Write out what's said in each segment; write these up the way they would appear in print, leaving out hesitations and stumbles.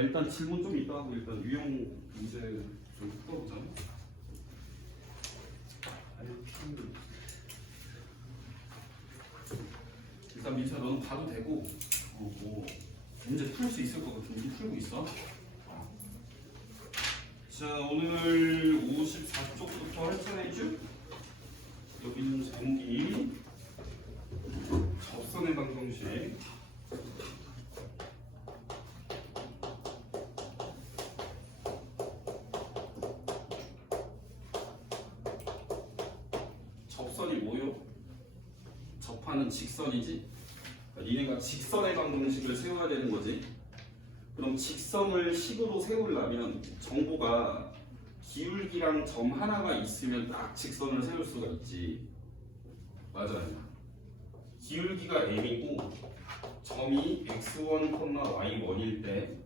일단 질문 좀 있다 하고 일단 유형 문제 좀 풀어보자. 일단 민철 너는 봐도 되고 뭐 문제 풀 수 있을 것 같으면 풀고 있어. 자, 오늘 54쪽부터 할 차례죠? 여기는 제목이 접선의 방정식. 접선이 뭐요? 접하는 직선이지? 그러니까 니네가 직선의 방정식을 세워야 되는 거지. 그럼 직선을 식으로 세우려면 정보가 기울기랑 점 하나가 있으면 딱 직선을 세울 수가 있지. 맞아요. 기울기가 m이고 점이 x1, y1일 때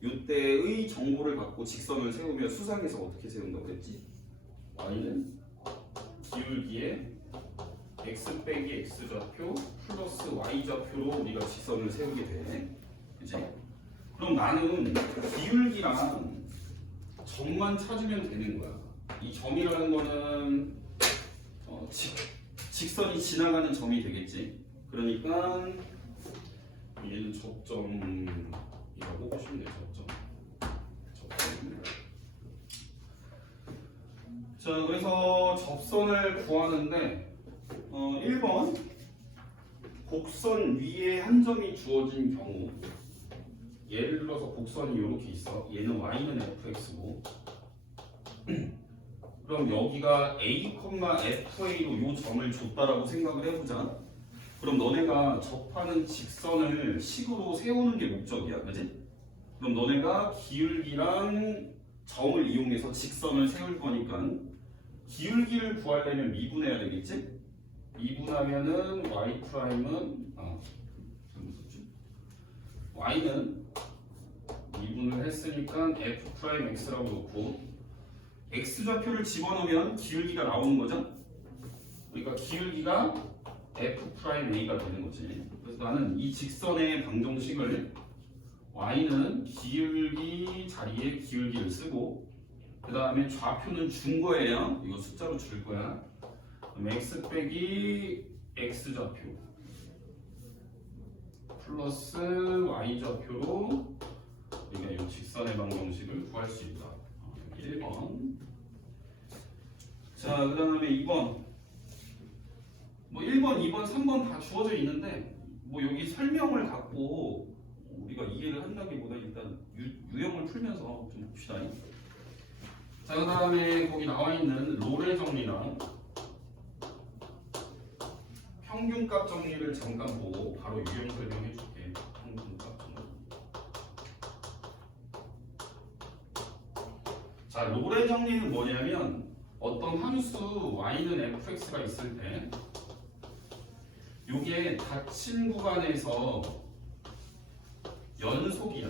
이때의 정보를 갖고 직선을 세우면 수상에서 어떻게 세운다고 그랬지? y는 기울기에 x 빼기 x좌표 플러스 y좌표로 우리가 직선을 세우게 돼. 그치? 그럼 나는 기울기랑 점만 찾으면 되는 거야. 이 점이라는 거는 직선이 지나가는 점이 되겠지. 그러니까 얘는 접점이라고 보시면 돼요. 접점. 자, 그래서 접선을 구하는데 1번 곡선 위에 한 점이 주어진 경우, 예를 들어서 곡선이 이렇게 있어. 얘는 y는 fx고 그럼 여기가 a, fa로 이 점을 줬다라고 생각을 해보자. 그럼 너네가 접하는 직선을 식으로 세우는 게 목적이야. 그지? 그럼 너네가 기울기랑 점을 이용해서 직선을 세울 거니까 기울기를 구하려면 미분해야 되겠지? 미분하면은 y'은 y는 미분을 했으니까 f'x라고 놓고 x좌표를 집어넣으면 기울기가 나오는 거죠? 그러니까 기울기가 f'a가 되는 거지. 그래서 나는 이 직선의 방정식을 y는 기울기 자리에 기울기를 쓰고 그 다음에 좌표는 준 거예요. 이거 숫자로 줄 거야. 그럼 x 빼기 x좌표 플러스 y좌표로 우리가 이 직선의 방정식을 구할 수 있다. 1번. 자, 그 다음에 2번. 뭐 1번, 2번, 3번 다 주어져 있는데 뭐 여기 설명을 갖고 우리가 이해를 한다기보다 일단 유형을 풀면서 좀 봅시다. 자, 그 다음에 거기 나와 있는 롤의 정리랑 평균값 정리를 잠깐 보고 바로 유형 설명해 줄게. 평균값 정리. 자, 롤의 정리는 뭐냐면 어떤 함수 y는 fx가 있을 때 요게 닫힌 구간에서 연속이야.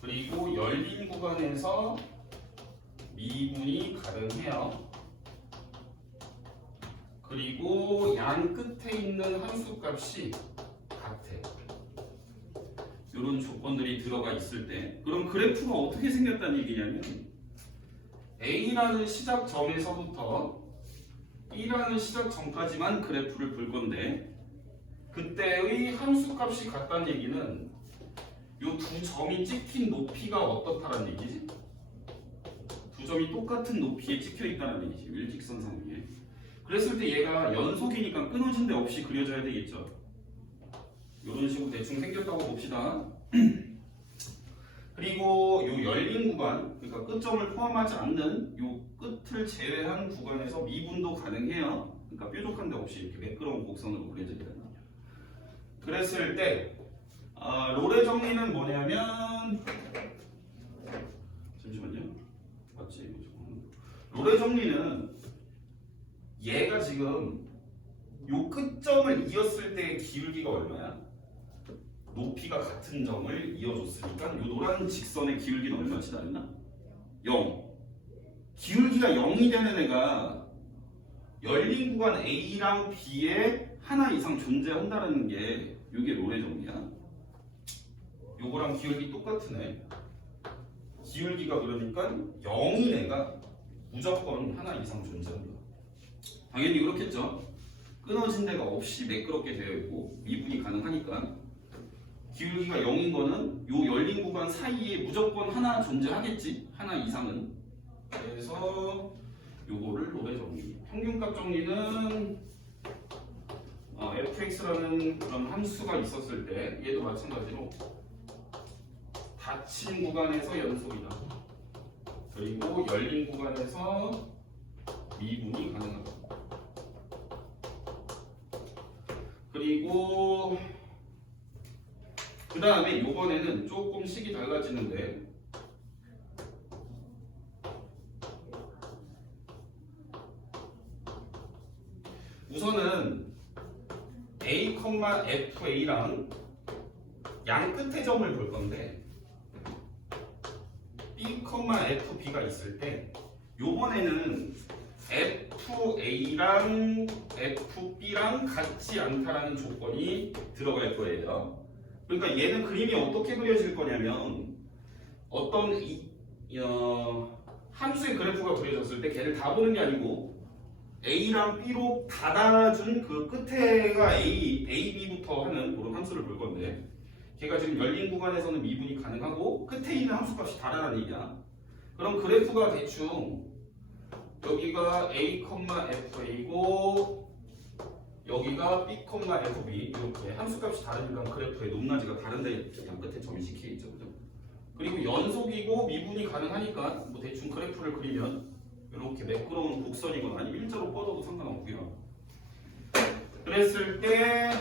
그리고 열린 구간에서 미분이 가능해요. 그리고 양 끝에 있는 함수 값이 같아. 이런 조건들이 들어가 있을 때 그럼 그래프가 어떻게 생겼다는 얘기냐면 A라는 시작점에서부터 B라는 시작점까지만 그래프를 볼 건데 그때의 함수 값이 같다는 얘기는 이 두 점이 찍힌 높이가 어떻다는 얘기지? 두 점이 똑같은 높이에 찍혀 있다는 얘기지. 일직선상 위에. 그랬을 때 얘가 연속이니까 끊어진 데 없이 그려져야 되겠죠. 이런 식으로 대충 생겼다고 봅시다. 그리고 이 열린 구간, 그러니까 끝점을 포함하지 않는 이 끝을 제외한 구간에서 미분도 가능해요. 그러니까 뾰족한 데 없이 이렇게 매끄러운 곡선으로 그려져야 된다. 그랬을 때 롤의 정리는 뭐냐면 잠시만요. 맞지? 롤의 정리는 얘가 지금 요 끝점을 이었을 때의 기울기가 얼마야? 높이가 같은 점을 이어줬으니까 요 노란 직선의 기울기는 얼마치 다르나? 0. 기울기가 0이 되는 애가 열린 구간 A랑 B에 하나 이상 존재한다는 게 이게 롤의 정리야. 요거랑 기울기 똑같은 애. 기울기가 그러니까 0인 애가 무조건 하나 이상 존재한다. 당연히 그렇겠죠. 끊어진 데가 없이 매끄럽게 되어 있고 미분이 가능하니까 기울기가 0인 거는 요 열린 구간 사이에 무조건 하나 존재하겠지. 하나 이상은. 그래서 요거를 롤의 정리. 평균값 정리는 fx라는 그런 함수가 있었을 때 얘도 마찬가지로 닫힌 구간에서 연속이다. 그리고 열린 구간에서 미분이 가능하다. 그리고 그 다음에 요번에는 조금 식이 달라지는데 우선은 a, fa랑 양 끝의 점을 볼 건데 b, fb가 있을 때 요번에는 fa랑 fb랑 같지 않다라는 조건이 들어갈 거예요. 그러니까 얘는 그림이 어떻게 그려질 거냐면 어떤 함수의 그래프가 그려졌을 때 걔를 다 보는 게 아니고 A랑 B로 닫아준 그 끝에가 A, B부터 하는 그런 함수를 볼 건데 걔가 지금 열린 구간에서는 미분이 가능하고 끝에 있는 함수값이 다르다는 얘기야. 그럼 그래프가 대충 여기가 A, FA고 여기가 B, FB 이렇게 함수값이 다르니까 그래프의 높낮이가 다른데 그냥 끝에 점이 찍혀있죠. 그리고 연속이고 미분이 가능하니까 뭐 대충 그래프를 그리면 이렇게 매끄러운 곡선이거나 아니면 일자로 뻗어도 상관없고요. 그랬을 때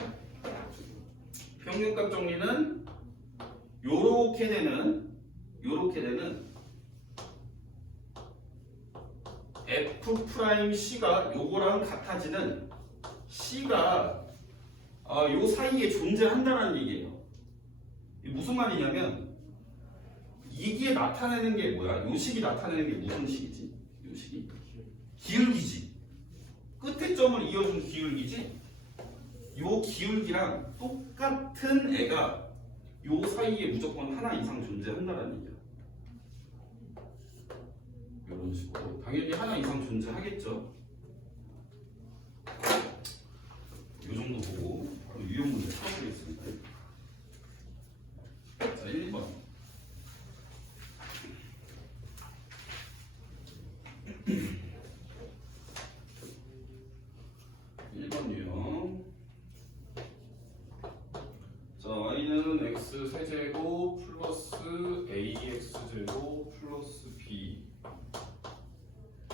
평균값 정리는 요렇게 되는 F'C가 요거랑 같아지는 C가 요 사이에 존재한다는 얘기예요. 이게 무슨 말이냐면 이게 나타내는 게 뭐야? 요 식이 나타내는 게 무슨 식이지? 요 식이? 기울기지. 끝에 점을 이어준 기울기지? 요 기울기랑 똑같은 애가 요 사이에 무조건 하나 이상 존재한다는 얘기야. 이런 식으로 당연히 하나 이상 존재하겠죠. 요 정도 보고 바로 유형 문제 풀어보겠습니다. 자, 1번. 유형. 자, y는 x 세제곱 플러스 ax 제곱 플러스 b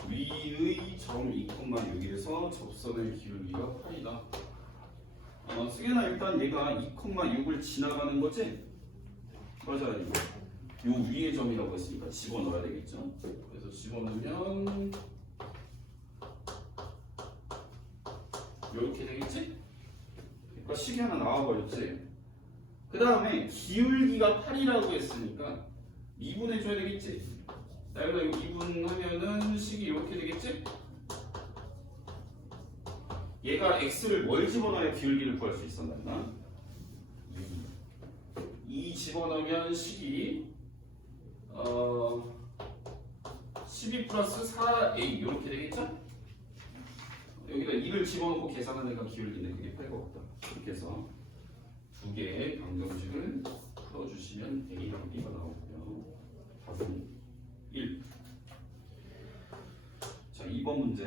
위의 점 2,6에서 접선의 기울기가 8이다. 승현아 일단 얘가 2,6을 지나가는 거지? 맞아. 요 위의 점이라고 했으니까 집어넣어야 되겠죠? 그래서 집어넣으면 이렇게 되겠지? 그러니까 식이 하나 나와버렸지? 그 다음에 기울기가 8이라고 했으니까 미분해줘야 되겠지? 자, 여기다 이거 미분하면은 식이 이렇게 되겠지? 얘가 x를 뭘 집어넣어야 기울기를 구할 수 있었나? 2 집어넣으면 식이 12 플러스 4a 이렇게 되겠죠? 여기다 2를 집어넣고 계산하니까 기울기는 그게 8과 같다. 이렇게 해서 두 개의 방정식을 풀어주시면 a랑 b가 나오고요. 답은 1. 자, 2번 문제.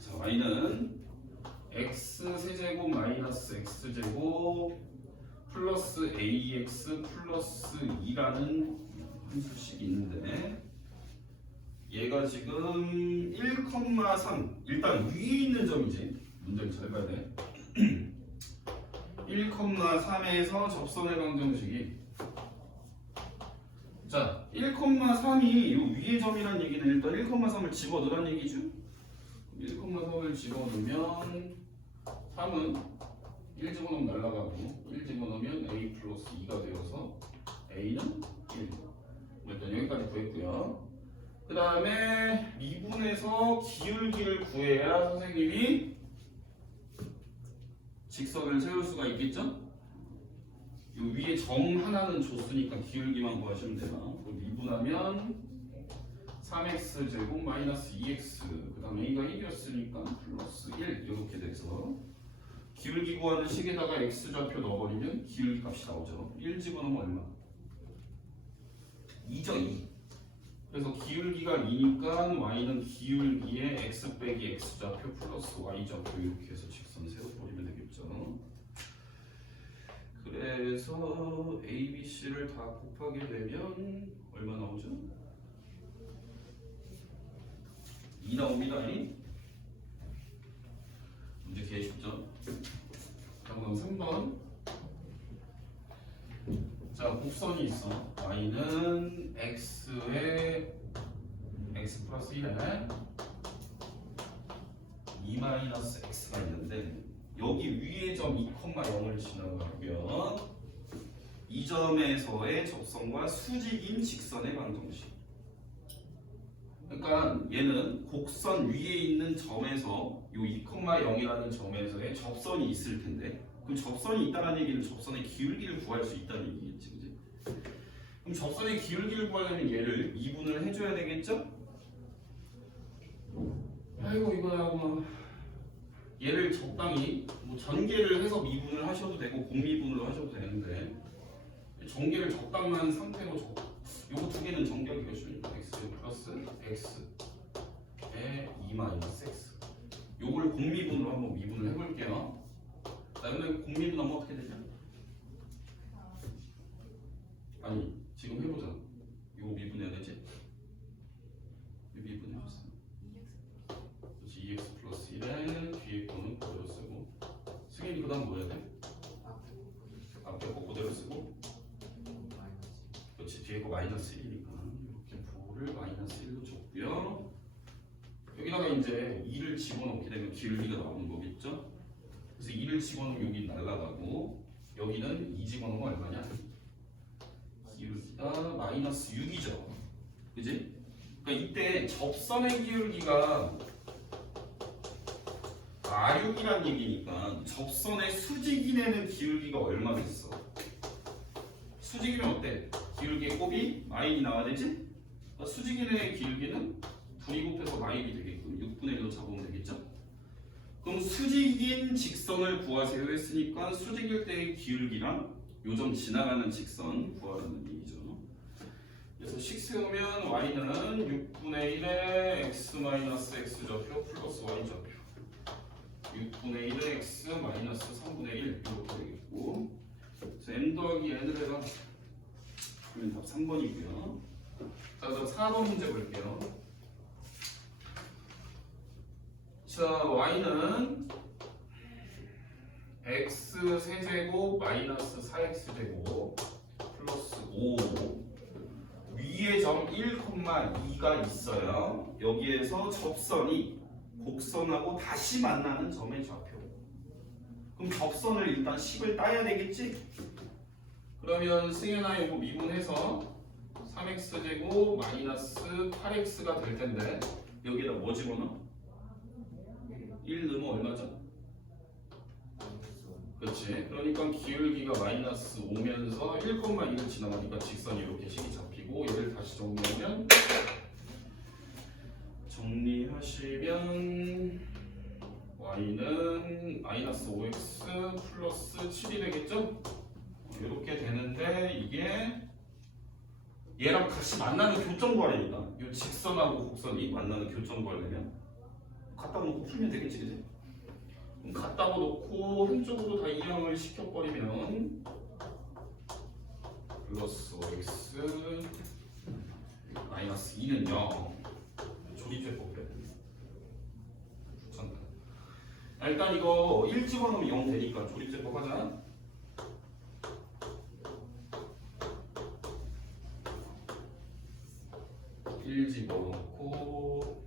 자, y는 x 세제곱 마이너스 x제곱 플러스 ax 플러스 2라는 함수식이 있는데 얘가 지금 1,3 일단 위에 있는 점이지. 문제를 잘 봐야 돼. 1,3에서 접선의 방정식이 자 1,3이 요 위의 점이란 얘기는 일단 1,3을 집어넣으란 얘기죠. 1,3을 집어넣으면 3은 1 집어넣으면 날아가고 1 집어넣으면 a 플러스 2가 되어서 a는 1. 일단 여기까지 구했고요. 그 다음에 미분에서 기울기를 구해야 선생님이 직선을 세울 수가 있겠죠? 그 위에 점 하나는 줬으니까 기울기만 구하시면 되나? 미분하면 3x 제곱 마이너스 2x 그 다음 a가 1이었으니까 플러스 1 이렇게 돼서 기울기 구하는 식에다가 x좌표 넣어버리면 기울기 값이 나오죠. 1 집어넣으면 얼마? 2죠 2. 그래서 기울기가 2니까 y는 기울기에 x 빼기 x좌표 플러스 y좌표 이렇게 해서 직선 세워버리면 되겠죠. 그래서 a, b, c를 다 곱하게 되면 얼마 나오죠? 2 나옵니다. 문제 개 쉽죠? 자, 그럼 3번. 자, 곡선이 있어. y는 x에 x 플러스 1에 2 마이너스 x가 있는데 여기 위에 점 2,0을 지나가면 이 점에서의 접선과 수직인 직선의 방정식. 그러니까 얘는 곡선 위에 있는 점에서 요 2,0이라는 점에서의 접선이 있을 텐데 그럼 접선이 있다는 얘기는 접선의 기울기를 구할 수 있다는 얘기겠지, 그지? 그럼 접선의 기울기를 구하려면 얘를 미분을 해줘야 되겠죠? 아이고 이거 얘를 적당히 뭐 전개를 해서 미분을 하셔도 되고 공미분으로 하셔도 되는데 전개를 적당한 상태로 요거 두 개는 전개하기가 쉬우니까 x 플러스 x에 2 마이너스 x 요걸 공미분으로 한번 미분을 해볼게요. 자, 근데 공미분하면 어떻게 되냐? 아니 지금 해보자. 요거 미분해야 되지? 미분해줬어. 그렇지 2x 플러스 1에 뒤에 거는 그대로 쓰고 승현이 그 다음 뭐 해야 돼? 앞에 거 그대로 쓰고 그렇지 뒤에 거 마이너스 1이니까 이렇게 부호를 마이너스 1로 줬고요. 여기다가 이제 2를 집어넣게 되면 기울기가 나오는 거겠죠? 그래서 2를 집어넣으면 여기 날아가고 여기는 2 집어넣으면 얼마냐? 기울기가 마이너스 6이죠. 그지? 그러니까 이때 접선의 기울기가 R6이란 얘기니까 접선의 수직인에는 기울기가 얼마 됐어? 수직이면 어때? 기울기의 곱이 마일이 나와야 되지? 그러니까 수직인의 기울기는 분위 곱해서 마일이 되게끔 6분의 1로 잡으면 되겠죠? 그럼 수직인 직선을 구하세요 했으니까 수직일 때의 기울기랑 요점 지나가는 직선 구하라는 얘기죠. 그래서 식 세우면 y는 6분의 1에 x-x좌표 플러스 y좌표 6분의 1에 x 마이너스 3분의 1 이렇게 되겠고 그래서 n 더하기 n을 해서 그러면 답 3번이고요. 자, 그럼 4번 문제 볼게요. 자, y는 x 세제곱 마이너스 4x제곱 플러스 5 위에 점 1,2가 있어요. 여기에서 접선이 곡선하고 다시 만나는 점의 좌표. 그럼 접선을 일단 10을 따야 되겠지? 그러면 승현아 이거 미분해서 3x제곱 마이너스 8x가 될 텐데 여기다 뭐 집어넣어? 1 넣으면 얼마죠? 그렇지. 그러니까 기울기가 마이너스 오면서 1,2를 지나가니까 직선이 이렇게 식이 잡히고 얘를 다시 정리하면 y는 마이너스 5x 플러스 7이 되겠죠? 이렇게 되는데 이게 얘랑 다시 만나는 교점 구하려니까 이 직선하고 곡선이 만나는 교점 구하려면 갖다 놓고 풀면 되겠지, 그지? 그럼 갖다 놓고 한쪽으로 다 이항을 시켜버리면 플러스 5x 마이너스 2는 0 조립제법 그래. 귀찮다. 일단 이거 1 집어넣으면 0 되니까 조립제법 하자. 일 집어넣고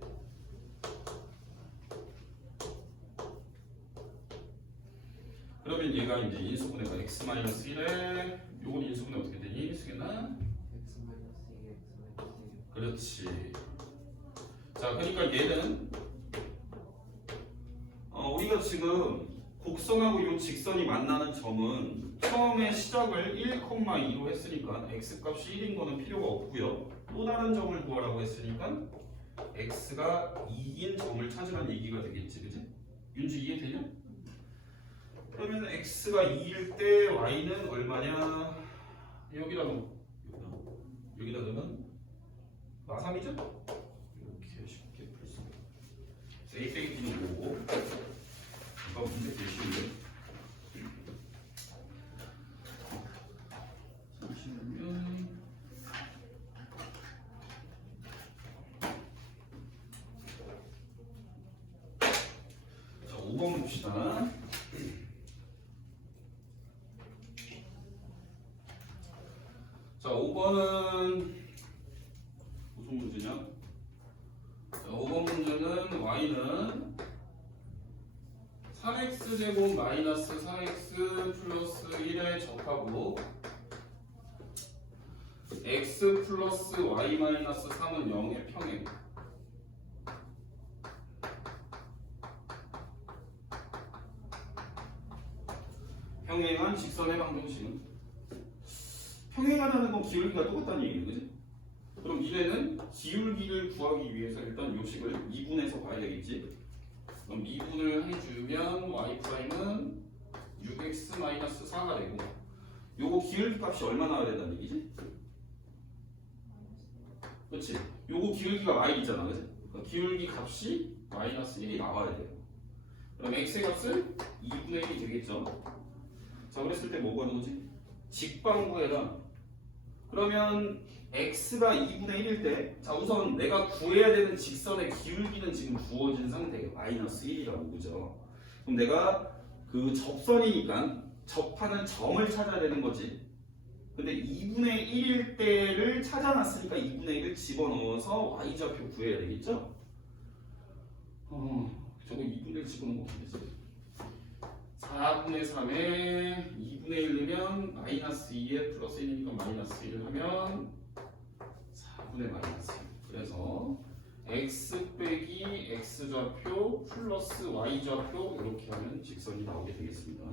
그러면 얘가 이제 인수분해가 x-1에 요건 인수분해 어떻게 되니? 승현아? 그렇지. 자, 그러니까 얘는 우리가 지금 곡선하고 이 직선이 만나는 점은 처음에 시작을 1,2로 했으니까 x값이 1인 거는 필요가 없고요. 또 다른 점을 구하라고 했으니까 x가 2인 점을 찾으란 얘기가 되겠지, 그지? 윤주 이해되냐? 그러면 x가 2일 때 y는 얼마냐? 여기다 넣으면 마3이죠? 이렇게 쉽게 풀 수 있어요. a 빼기 b는 5. 이거 문제 되게 쉬운데? 잠시만요. 자, 5번 봅시다. 자, 5번은 무슨 문제냐? 자, 5번 문제는 y는 3x제곱 마이너스 4x 플러스 1에 접하고 x 플러스 y 마이너스 3은 0의 평행. 평행한 직선의 방정식은 평행하다는 건 기울기가 똑같다는 얘기예요, 그지? 그럼 미래는 기울기를 구하기 위해서 일단 요식을 미분해서 봐야 되겠지? 그럼 미분을 해주면 y''은 6x-4가 되고 요거 기울기 값이 얼마 나와야 된다는 얘기지? 그렇지? 요거 기울기가 y이잖아, 그지? 그러니까 기울기 값이 마이너스 1이 나와야 돼요. 그럼 x의 값은 2분의 1이 되겠죠? 자, 그랬을 때 뭐 구하는 거지? 직방구해라. 그러면 x가 2분의 1일 때, 자 우선 내가 구해야 되는 직선의 기울기는 지금 주어진 상태예요. 마이너스 1이라고, 그죠? 그럼 내가 그 접선이니까 접하는 점을 찾아야 되는 거지. 근데 2분의 1일 때를 찾아놨으니까 2분의 1을 집어넣어서 y좌표 구해야 되겠죠? 저거 2분의 1 집어넣으면 어떻게 되지? 4분의 3에 2분의 1 넣으면 마이너스 2에 플러스 1이니까 마이너스 1을 하면 4분의 마이너스 1. 그래서 x 빼기 x좌표 플러스 y좌표 이렇게 하면 직선이 나오게 되겠습니다.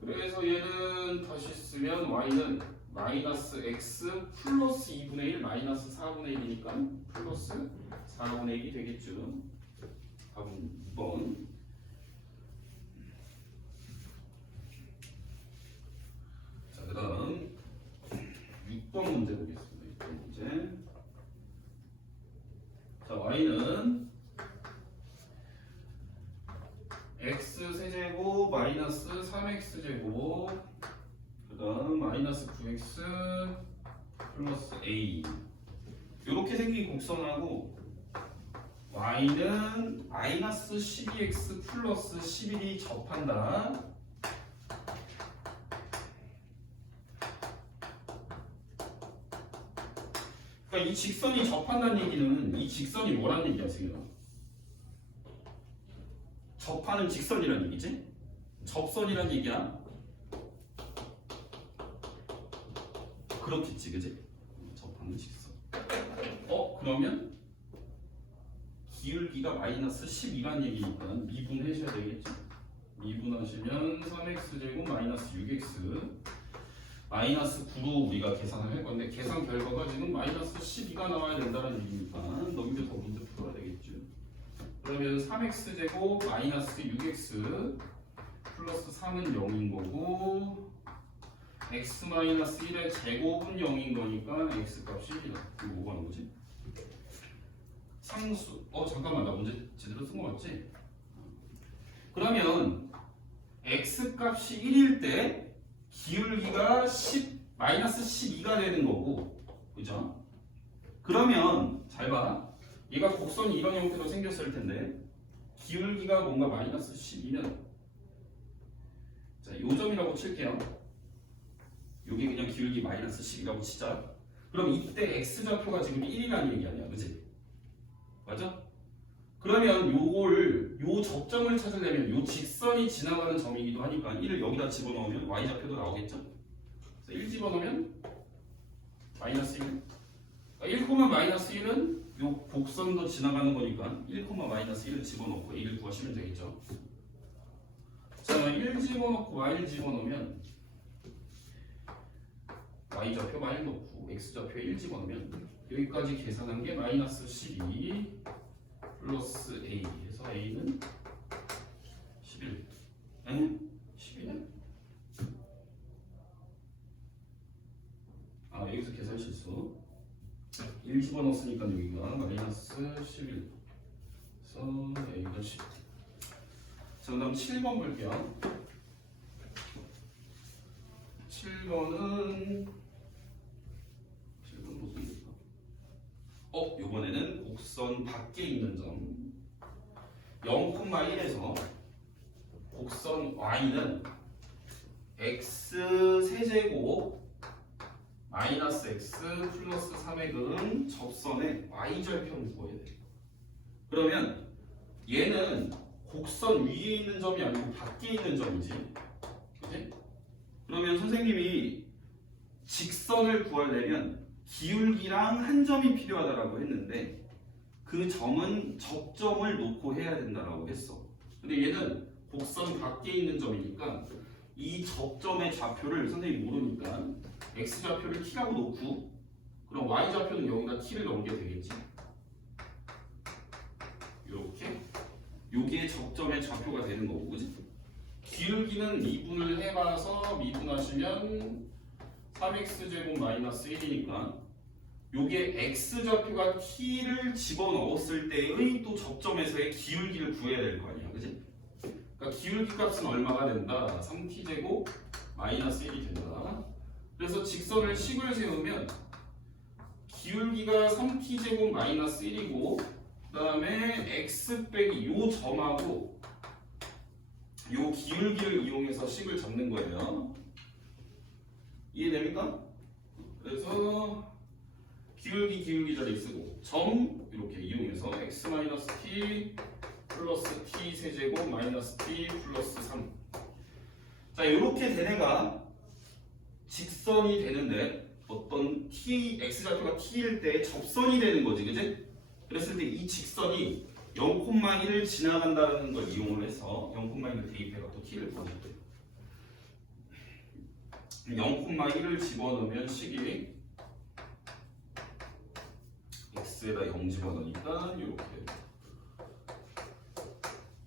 그래서 얘는 다시 쓰면 y는 마이너스 x 플러스 2분의 1 마이너스 4분의 1이니까 플러스 4분의 1이 되겠죠. 답은 2번. 자, 그 다음 6번 문제 보겠습니다. 6번 문제. 자, y는 x 세제곱 마이너스 3x 제곱 그 다음 마이너스 9x 플러스 a 이렇게 생긴 곡선하고 y는 마이너스 12x 플러스 11이 접한다. 그러니까 이 직선이 접한다는 얘기는 이 직선이 뭐라는 얘기야, 지금? 접하는 직선이라는 얘기지? 접선이라는 얘기야. 그렇겠지, 그지? 접하는 직선. 그러면 기울기가 마이너스 12란 얘기니까 미분하셔야 되겠지? 미분하시면 3x 제곱 마이너스 6x 마이너스 9로 우리가 계산을 할 건데 계산 결과가 지금 마이너스 12가 나와야 된다는 얘기니까 넘겨서 문제 풀어야 되겠죠. 그러면 3x 제곱 마이너스 6x 플러스 3은 0인 거고 x 마이너스 1의 제곱은 0인 거니까 x 값이 1이다. 이거 뭐가 하는 거지? 상수. 잠깐만, 나 문제 제대로 쓴 거 맞지? 그러면 x 값이 1일 때 기울기가 마이너스 12가 되는 거고, 그죠? 그러면 잘 봐. 얘가 곡선이 이런 형태로 생겼을 텐데 기울기가 뭔가 마이너스 12면 자, 요 점이라고 칠게요. 요게 그냥 기울기 마이너스 10이라고 치자. 그럼 이때 x좌표가 지금 1이라는 얘기 아니야, 그치? 맞아? 그러면 요 접점을 찾으려면 요 직선이 지나가는 점이기도 하니까 1을 여기다 집어넣으면 y좌표도 나오겠죠? 그래서 1 집어넣으면 마이너스 1. 1, 마이너스 1은 요 곡선도 지나가는 거니까 1, 마이너스 1을 집어넣고 a를 구하시면 되겠죠? 자, 1 집어넣고 y 집어넣으면 y좌표 많이 넣고 x좌표 1 집어넣으면 여기까지 계산한 게 마이너스 12 플러스 a 해서 a는 11. 에? 12네? 아, 여기서 계산 실수. 1 집어넣었으니까 여기가 마이너스 11. 그래서 a가 10. 자, 그 다음 7번 볼게요. 7번은 무슨 요번에는 곡선 밖에 있는 점 0,1에서 곡선 y는 x 세제곱 마이너스 x 플러스 3의 근 접선의 y절편 구해야 돼. 그러면 얘는 곡선 위에 있는 점이 아니고 밖에 있는 점이지, 그치? 그러면 선생님이 직선을 구하려면 기울기랑 한 점이 필요하다라고 했는데 그 점은 접점을 놓고 해야 된다라고 했어. 근데 얘는 곡선 밖에 있는 점이니까 이 접점의 좌표를 선생님이 모르니까 x좌표를 t라고 놓고 그럼 y좌표는 여기다 t를 넣으면 되겠지. 이렇게 요게 접점의 좌표가 되는 거고, 그지? 기울기는 미분을 해봐서 미분하시면 3x제곱 마이너스 1이니까 요게 x좌표가 t를 집어넣었을 때의 또 접점에서의 기울기를 구해야 될 거 아니야, 그지? 그러니까 기울기 값은 얼마가 된다? 3t제곱 마이너스 1이 된다. 그래서 직선을 식을 세우면 기울기가 3t제곱 마이너스 1이고 그 다음에 x 빼기 요 점하고 요 기울기를 이용해서 식을 잡는 거예요. 이해됩니까? 그래서 기울기 자리 쓰고 점 이렇게 이용해서 x 마이너스 t 플러스 t 세제곱 마이너스 t 플러스 3. 자, 이렇게 된 애가 직선이 되는데 어떤 t x좌표가 t일 때 접선이 되는 거지, 그지? 그랬을 때 이 직선이 0,1을 지나간다는 걸 이용을 해서 0,1을 대입해서 또 t를 구하면 돼. 0,1을 집어넣으면 식이 x에다 0 집어넣으니까 이렇게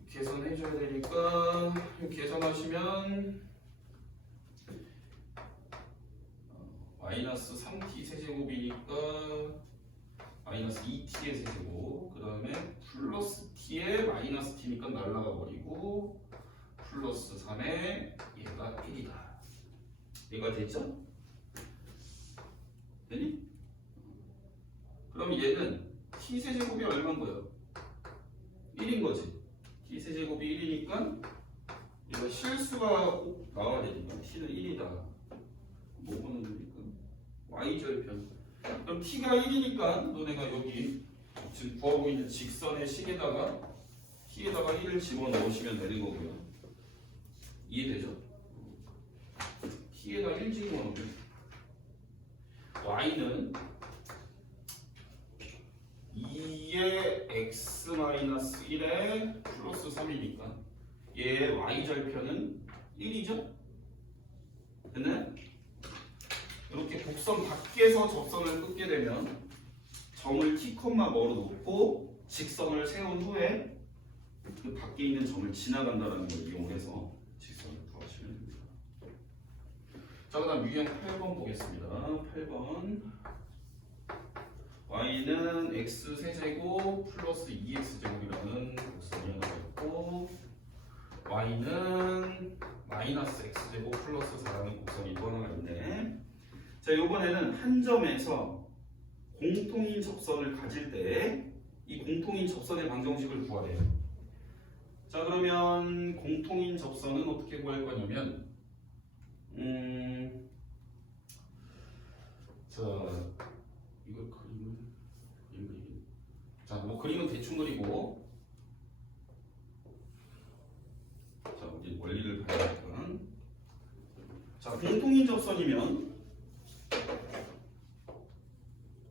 계산해줘야 되니까 계산하시면 마이너스 3t 세제곱이니까 마이너스 2t의 세제곱, 그 다음에 플러스 t의 마이너스 t니까 날라가 버리고 플러스 3의 얘가 1이다. 얘가 됐죠? 되니? 그럼 얘는 t 세제곱이 얼마인 거예요? 1인 거지. t 세제곱이 1이니까 얘가 실수가 꼭 나와야 되니까 t는 1이다. 뭐 보는 겁니까? y절편. 그럼 t가 1이니까 너네가 여기 지금 구하고 있는 직선의 식에다가 t에다가 1을 집어넣으시면 되는 거고요. 이해되죠? t에다 1 집어넣으면 y는 2의 x-1에 플러스 3이니까 얘의 y절편은 1이죠? 됐나요? 이렇게 곡선 밖에서 접선을 끊게 되면 점을 t, 뭐로 놓고 직선을 세운 후에 그 밖에 있는 점을 지나간다는 걸 이용해서 직선을 구하시면 됩니다. 자, 그 다음 유형 8번 보겠습니다. 8번 y는 x 세제곱 플러스 2x제곱이라는 곡선이 하나 있고 y는 마이너스 x제곱 플러스 4라는 곡선이 또 하나가 있네. 자, 이번에는 한 점에서 공통인 접선을 가질 때 이 공통인 접선의 방정식을 구하래요. 자, 그러면 공통인 접선은 어떻게 구할 거냐면 자, 이걸 자, 뭐 그림은 대충 그리고 자, 우리 원리를 봐야겠다. 자, 공통인 접선이면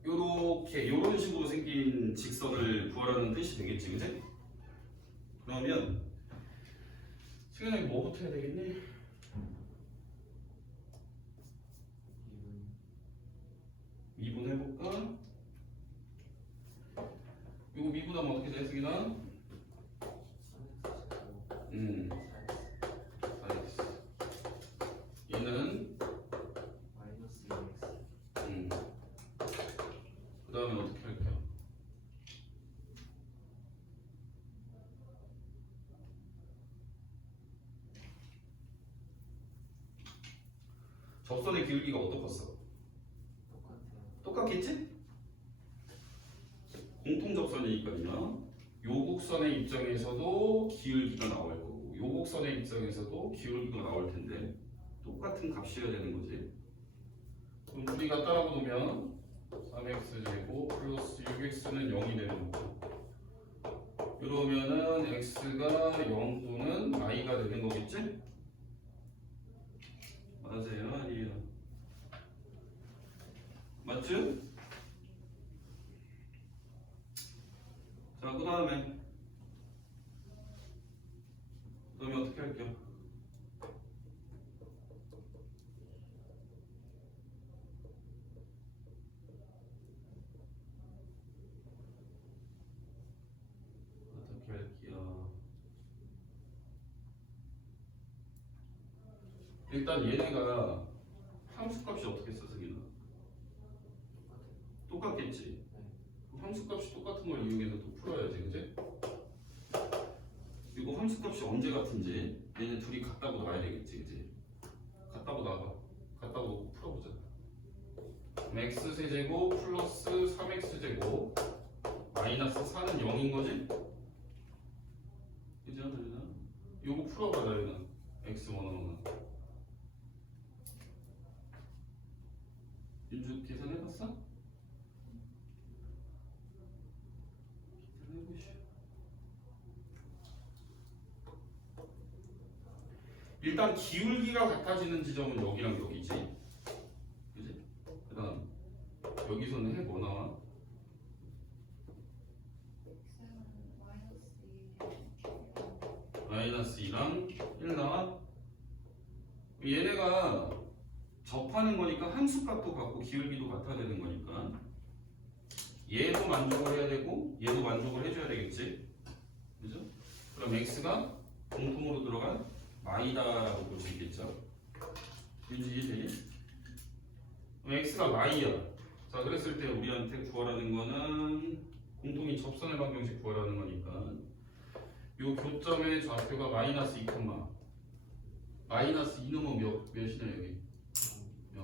요렇게 이런 식으로 생긴 직선을 구하라는 뜻이 되겠지, 그지? 그러면 시간에 뭐부터 해야 되겠니? 미분 해볼까? 이거 미분하면 어떻게 돼, 승인아? 4x. 얘는 마이너스 2x. 그 다음에 어떻게 할게요? 접선의 기울기가 어떻겠어? 똑같아요. 똑같겠지? 공통 접선이니까요. 요 곡선의 입장에서도 기울기가 나올 거고 요 곡선의 입장에서도 기울기가 나올 텐데 똑같은 값이어야 되는 거지. 그럼 우리가 따라고 놓으면 3x제곱 플러스 6x는 0이 되는 거고 이러면은 x가 0 또는 i가 되는 거겠지? 맞아요? 아니에요? 맞죠? 자, 그 다음에 어떻게 할게요? 어떻게 할게요? 일단 얘네가 함수값이 어떻게 써서기나? 똑같겠지? 함수값이 똑같은 걸 이용해서 또 풀어야지, 그지? 이거 함수값이 언제 같은지 얘네 둘이 같다고 놔야 되겠지, 그지? 같다고 놔봐. 같다고 놓고 풀어보자. x세제곱 플러스 3x제곱 마이너스 4는 0인 거지? 그죠? 요거 풀어봐, 나연아. x 원하는 윤주 계산해봤어? 계산해보시오. 일단 기울기가 같아지는 지점은 여기랑 여기지, 그지? 그 다음 여기서는 해 뭐 나와? 마이너스 2랑 1 나와? 얘네가 접하는 거니까 함수값도 같고 기울기도 같아야 되는 거니까 얘도 만족을 해야 되고 얘도 만족을 해줘야 되겠지, 그죠? 그럼 x가 공통으로 들어간 마이다라고 볼 수 있겠죠. 윤지 이해되니? 그럼 x가 마이야. 자, 그랬을 때 우리한테 구하라는 거는 공통인 접선의 방정식 구하라는 거니까 요 교점의 좌표가 마이너스 2, 마이너스 2는 몇이냐 여기? 0.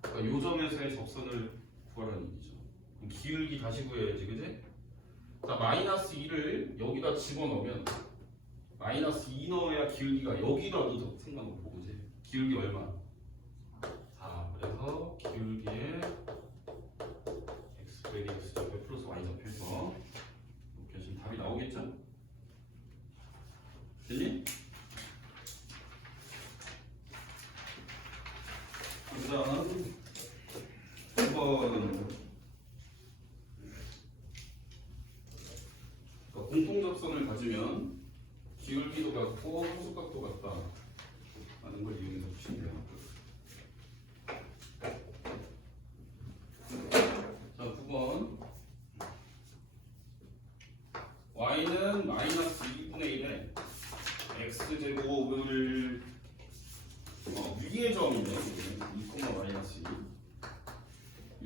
그러니까 요 점에서의 접선을 구하라는 얘기죠. 그럼 기울기 다시 구해야지, 그지? 자, 마이너스 2를 여기다 집어넣으면 마이너스 2 넣어야 기울기가 여기라도 생각을 보고, 그지? 기울기 얼마? 4. 그래서 기울기에 x 플러스 x 좌표 플러스 y 좌표에서 이렇게 하시면 답이 나오겠죠? 됐니? 그 다음 2번 공통 접선을 가지면 기울기도 같고 함수값도 같다 라는 걸 이용해서 보시면 돼요. 자, 9번 y는 마이너스 2분의 1에 x제곱을 위의 점이네. 2, 마이너스 2.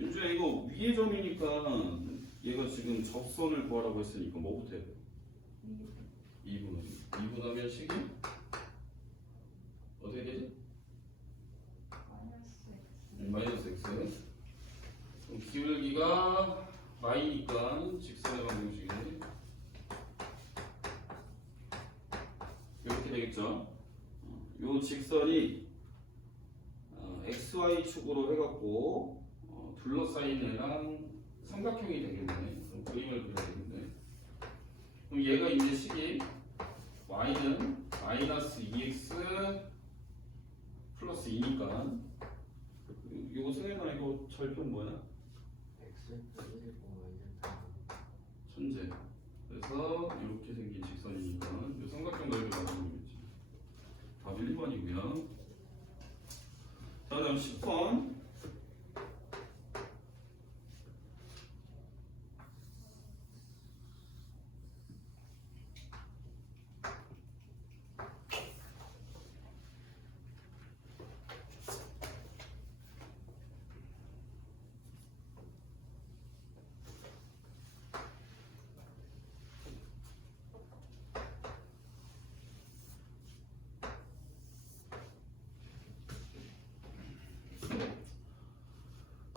윤주야, 이거 위의 점이니까 얘가 지금 접선을 구하라고 했으니까 뭐부터 해? 2분하면 식이 어떻게 되지? 마이너스 x. 그럼 기울기가 마이니까 직선의 방정식이 이렇게 되겠죠. 요 직선이 xy 축으로 해갖고 둘러싸인 애랑 삼각형이 되겠네. 그럼 그림을 그려야 되는데, 그럼 얘가 이제 식이 y는 마이너스 2x 플러스 2니까 이거 승현아, 이거 절편 뭐야? x 플러스 1, 천재. 그래서 이렇게 생긴 직선이니까 이 삼각형 넓이 맞는 거겠지. 답이 1번이고요. 자, 다음 10번.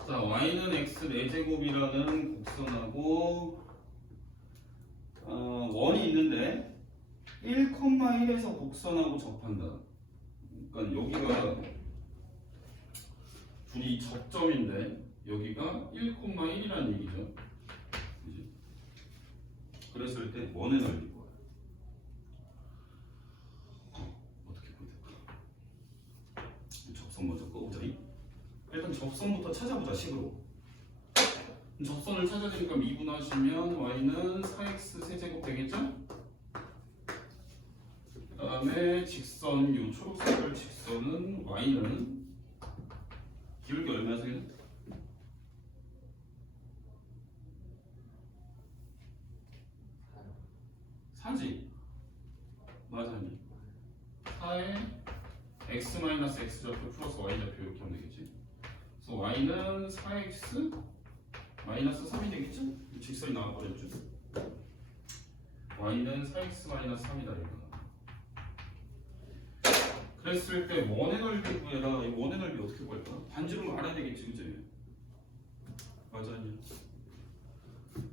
자, y는 x 4제곱이라는 곡선하고 원이 있는데 1,1에서 곡선하고 접한다. 그러니까 여기가 둘이 접점인데 여기가 1,1이라는 얘기죠. 그지? 그랬을 때 원의 넓이가 어떻게 보면 될까? 접선 먼저 꺼보자. 일단 접선부터 찾아보자. 식으로 접선을 찾아주니까 미분하시면 y는 4x 세제곱 되겠죠? 그 다음에 직선, 요 초록색깔 직선은 y는 기울기 얼마세요? 4지? 맞아. 4에 x-x 좌표 플러스 y 좌표 이렇게 하면 되겠지? 그래서 y는 4x 마이너스 3이 되겠죠? 직선이 나와버렸죠? y는 4x 마이너스 3이다 이거. 그랬을 때 원의 넓이 구해라. 이 원의 넓이 어떻게 구할까? 반지름을 알아야 되겠지, 그치? 맞아, 아니야?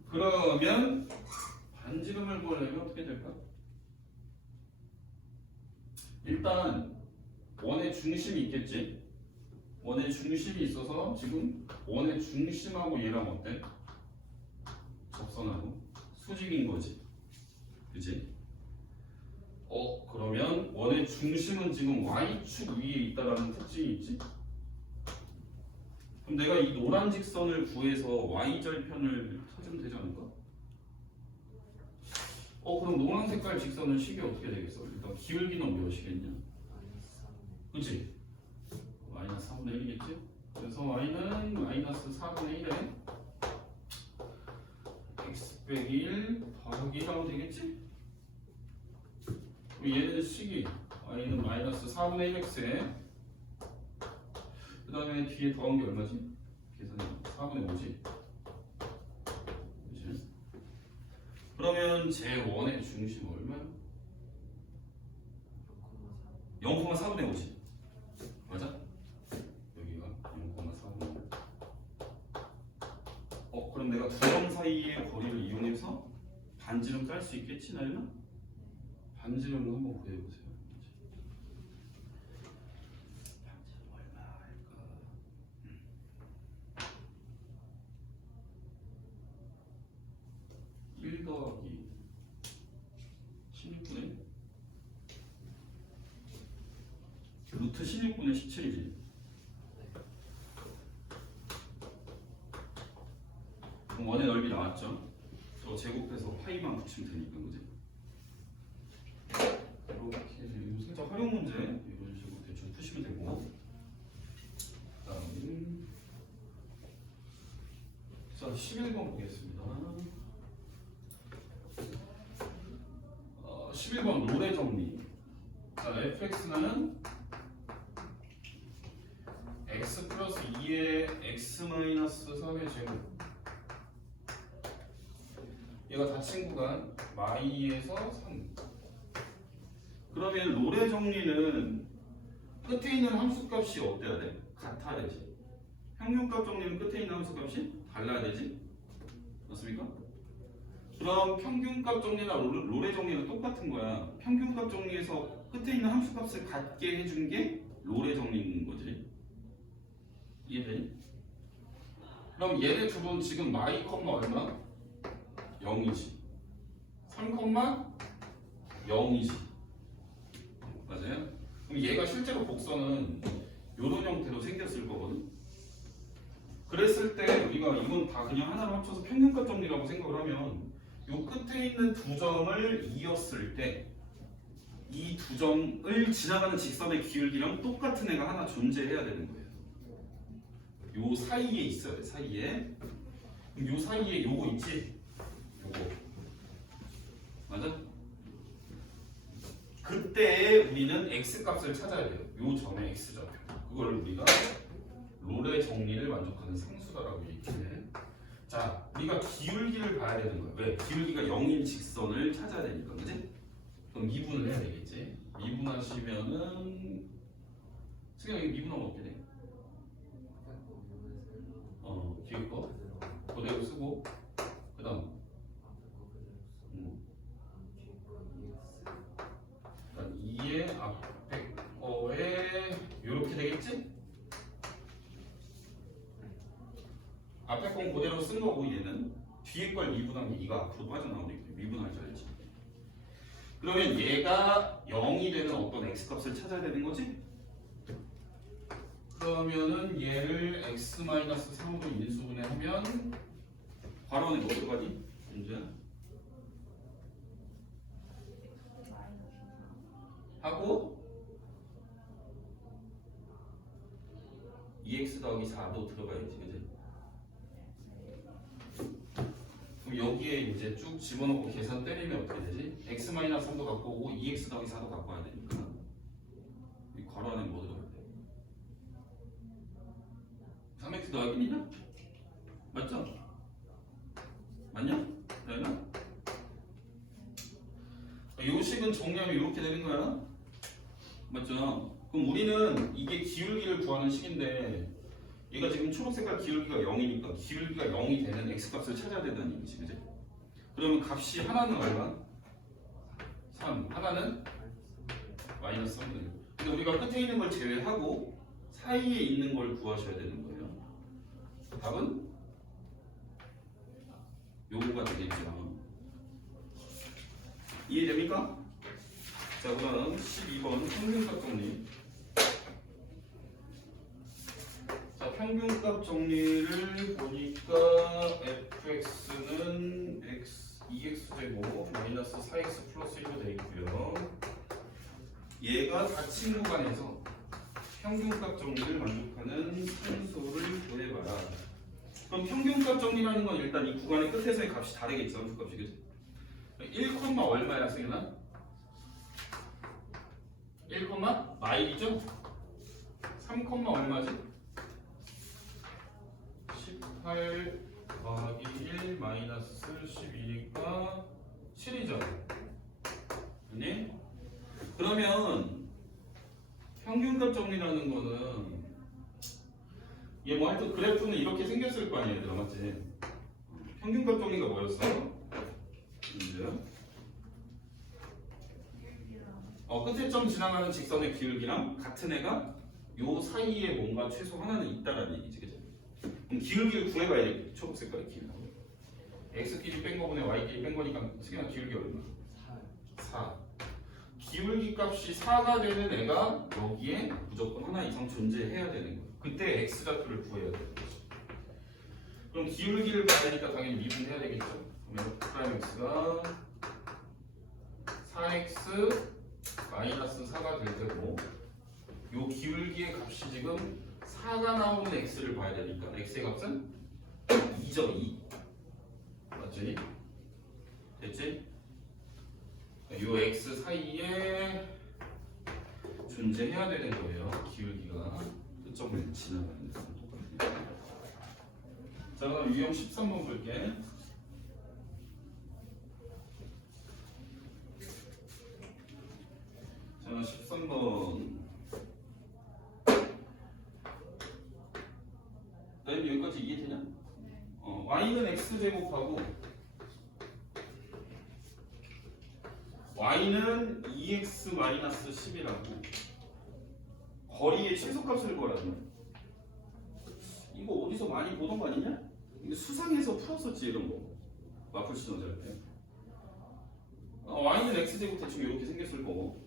그러면 반지름을 구하려면 어떻게 될까? 일단 원의 중심이 있겠지? 원의 중심이 있어서 지금 원의 중심하고 얘랑 어때? 접선하고 수직인 거지, 그치? 그러면 원의 중심은 지금 y축 위에 있다라는 특징이 있지? 그럼 내가 이 노란 직선을 구해서 y절편을 찾으면 되지 않을까? 그럼 노란 색깔 직선은 식이 어떻게 되겠어? 일단 기울기는 몇이겠냐? 그치? 마이너스 4분의 1이겠지? 그래서 y는 마이너스 4분의 1에 x 빼기 1 더하기 1 하면 되겠지? 얘는 식이 y는 마이너스 4분의 1x에 그 다음에 뒤에 더한 게 얼마지? 계산이 4분의 5지? 그치? 그러면 제 원의 중심은 얼마야? 0,4분의 5지? 맞아? 여기가 0,4분의 5. 그럼 내가 두 점 사이의 거리를 이용해서 반지름 깔 수 있겠지, 나연아? 반지름을 한번 구해보세요. 반지름 얼마 할까? 1 더하기 16분의 루트 16분의 17이지. 그럼 원의 넓이 나왔죠? 저 제곱해서 파이만 붙이면 되니까, 그지? 이렇게 살짝 활용 문제 이런 식으로 대충 푸시면 되고. 다음 자 11번 보겠습니다. 11번 롤의 정리. 자 fx는 x 플러스 2의 x 마이너스 3의 제곱. 얘가 닫힌 구간 마이에서 3. 그러면 롤의 정리는 끝에 있는 함수값이 어때야 돼? 같아야 되지. 평균값 정리는 끝에 있는 함수값이 달라야 되지. 맞습니까? 그럼 평균값 정리나 롤의 정리는 똑같은 거야. 평균값 정리에서 끝에 있는 함수값을 같게 해준 게 롤의 정리인 거지. 이해되니? 그럼 얘네 둘은 지금 마이 컴마 얼마? 0이지. 3 컴마 0이지. 맞아요? 그럼 얘가 실제로 곡선은 이런 형태로 생겼을 거거든. 그랬을 때 우리가 이건 다 그냥 하나로 합쳐서 평균값 정리라고 생각을 하면 요 끝에 있는 두 점을 이었을 때 이 두 점을 지나가는 직선의 기울기랑 똑같은 애가 하나 존재해야 되는 거예요. 요 사이에 있어요. 사이에. 그럼 요 사이에 요거 있지? 요거. 맞아? 그때 우리는 x 값을 찾아야 돼요. 요 점의 x 좌표. 그걸 우리가 롤의 정리를 만족하는 상수다라고 얘기해. 자, 우리가 기울기를 봐야 되는 거야. 왜? 기울기가 0인 직선을 찾아야 되니까, 그지? 그럼 미분을 해야 되겠지. 미분하시면은 승현아 이거 미분하면 어떻게 돼? 뒤에 거 그대로 쓰고 그 다음 일단 2의 앞에 거에 요렇게 되겠지? 앞에 건 그대로 쓴 거고 얘는 뒤에 걸 미분하면 2가 앞으로 빠져나오니까 미분하셔야지. 그러면 얘가 0이 되는 어떤 x값을 찾아야 되는 거지? 그러면은 얘를 x-3으로 인수분해하면 괄호 안에 뭐 들어가니? 문제야? 하고 2x 더하기 4도 들어가야지, 그지? 그럼 여기에 이제 쭉 집어넣고 계산 때리면 어떻게 되지? x-3도 갖고 오고 2x 더하기 4도 갖고 와야 되니까 이 괄호 안에 뭐 들어가야 돼? 3x 더하기 1이냐? 맞죠? 맞냐? 그러나? 요 식은 정리하면 이렇게 되는 거야. 맞죠? 그럼 우리는 이게 기울기를 구하는 식인데 얘가 지금 초록색깔 기울기가 0이니까 기울기가 0이 되는 x값을 찾아야 된다는 얘기지, 그지? 그러면 값이 하나는 얼마? 3, 하나는 마이너스 3분의 1. 근데 우리가 끝에 있는 걸 제외하고 사이에 있는 걸 구하셔야 되는 거예요. 답은 요거가 되겠죠. 이해됩니까? 자, 그럼 12번 평균값 정리. 자, 평균값 정리를 보니까 fx는 x 2x제곱 마이너스 4x 플러스 1로 되어 있고요. 얘가 닫힌 구간에서 평균값 정리를 만족하는 상수를 구해봐라. 그럼 평균값 정리라는 건 일단 이 구간의 끝에서의 값이 다르겠죠. 상수값이, 그치? 1, 얼마야, 승현아? 1, 마일이죠? 3, 얼마지? 18 더하기 1 마이너스 12니까 7이죠. 아니? 그러면 평균값 정리라는 거는 얘 뭐 하여튼 그래프는 이렇게 생겼을 거 아니에요, 얘들아, 맞지? 평균값 정리가 뭐였어? 이제 끝에 점 지나가는 직선의 기울기랑 같은 애가 요 사이에 뭔가 최소 하나는 있다라는 얘기지, 그죠? 그럼 기울기를 구해봐야 돼. 초록색깔의 기울기. x끼리 뺀 거분에 y끼리 뺀 거니까 승현아 기울기 얼마? 4. 기울기 값이 4가 되는 애가 여기에 무조건 하나 이상 존재해야 되는 거예요. 그때 x 좌표를 구해야 돼요. 그럼 기울기를 봐야니까 당연히 미분해야 되겠죠. 그러면 프라임 x가 4x 마이너스 4가 될 테고 요 기울기의 값이 지금 4가 나오는 x를 봐야 되니까 x의 값은 2죠. 2 맞지? 됐지? 요 x 사이에 존재해야 되는 거예요. 기울기가 끝점을 지나가는 거 똑같아요. 자, 그럼 유형 13번 볼게. 자, 13번. 너희 여기까지 이해되냐? y는 x제곱하고 y는 2x-10이라고 거리의 최소값을 구하라는. 이거 어디서 많이 보던 거 아니냐? 이거 수상해서 풀었었지, 이런 거. 마플 시너지할 때. y는 x제곱 대충 이렇게 생겼을 거고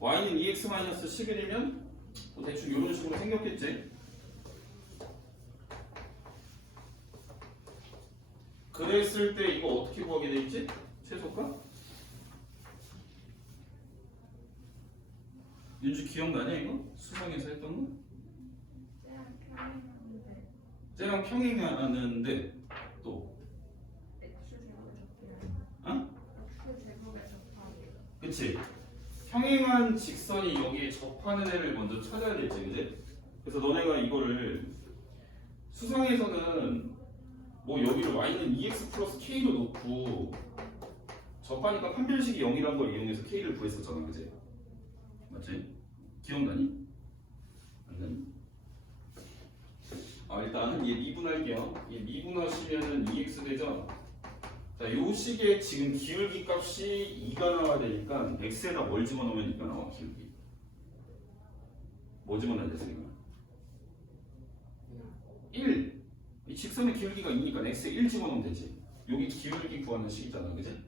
y는 2x-11이면 뭐 대충 이런 식으로 생겼겠지? 그랬을 때 이거 어떻게 구하게 돼 있지? 최소값? 윤주 기억나냐 이거? 수성에서 했던 거? 쟤랑 평행하는데 쟤랑 평행하는데 또 x 제곱에 접해야 어? x 제곱에 접하기. 그치? 평행한 직선이 여기에 접하는 애를 먼저 찾아야 되지, 그지? 그래서 너네가 이거를 수성에서는 뭐 여기를 y는 2x 플러스 k로 놓고 접하니까 판별식이 0이란 걸 이용해서 k를 구했었잖아, 그지? 맞지? 기억나니? 안 나니? 일단 얘 미분할게요. 얘 미분하시면은 2x 되죠? 자, 요 식의 지금 기울기 값이 2가 나와야 되니까 x에다 뭘 집어넣으면 2가 나와, 기울기. 뭐 집어넣어야 돼, 선생님? 1. 이 직선의 기울기가 2니까 x에 1 집어넣으면 되지. 여기 기울기 구하는 식이잖아, 그지?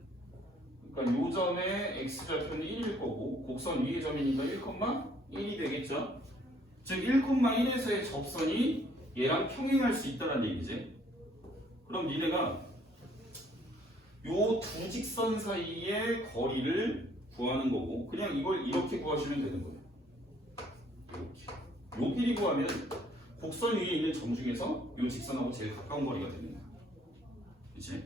그러니까 요 점의 x좌표는 1일 거고 곡선 위의 점이니까 1,1이 되겠죠? 즉 1,1에서의 접선이 얘랑 평행할 수 있다는 얘기지. 그럼 니네가 요 두 직선 사이의 거리를 구하는 거고 그냥 이걸 이렇게 구하시면 되는 거예요. 이렇게. 요 길이 구하면 곡선 위에 있는 점 중에서 요 직선하고 제일 가까운 거리가 되는 거야. 그치?